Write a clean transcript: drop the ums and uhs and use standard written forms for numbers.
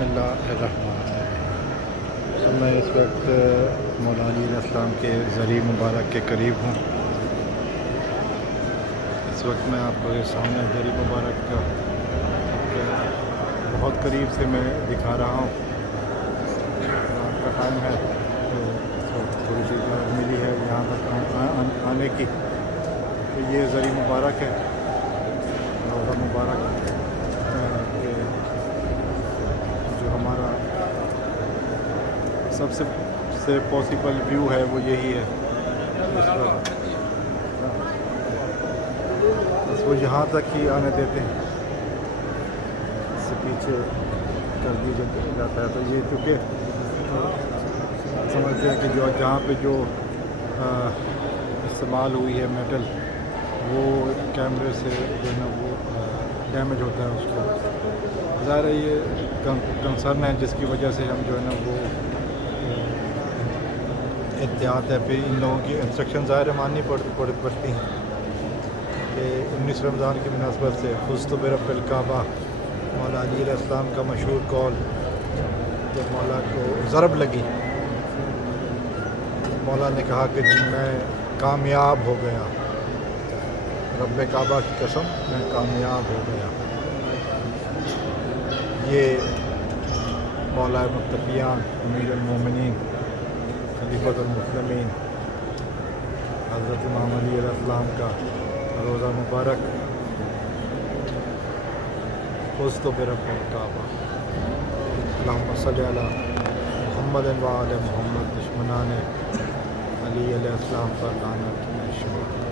بسم اللہ الرحمن الرحیم۔ میں اس وقت مولانا علی علیہ السلام کے ذریع مبارک کے قریب ہوں۔ اس وقت میں آپ کو سامنے ذریع مبارک کا بہت قریب سے میں دکھا رہا ہوں۔ رات کا ٹائم ہے تو اس وقت تھوڑی سی اجازت ملی ہے یہاں تک آنے کی۔ تو یہ ذریع مبارک ہے، روضہ مبارک جو ہمارا سب سے پاسبل ویو ہے وہ یہی ہے اس وقت۔ بس وہ یہاں تک ہی آنے دیتے ہیں، اس سے پیچھے کر دیا جاتا ہے۔ تو یہ چونکہ سمجھتے ہیں کہ جہاں پہ جو استعمال ہوئی ہے میٹل، وہ کیمرے سے جو ہے نا وہ ڈیمیج ہوتا ہے اس کو۔ ظاہر ہے یہ کنسرن ہے جس کی وجہ سے ہم جو ہے نا وہ احتیاط ہے۔ پھر ان لوگوں کی انسٹرکشن ظاہر ماننی پڑتی ہیں کہ 19 رمضان کی مناسبت سے فزت برب الکعبہ، مولا علی علیہ السلام کا مشہور قول کہ مولا کو ضرب لگی، مولا نے کہا کہ جی میں کامیاب ہو گیا، رب کعبہ کی قسم میں کامیاب ہو گیا۔ یہ مولا متقیان امیر المومنین خلیفۃ المسلمین حضرت امام علی علیہ السلام کا روضہ مبارک، فزت برب الکعبہ۔ اللہم صلی علی محمد و آل محمد۔ دشمنان علی علیہ السلام پر لعنت۔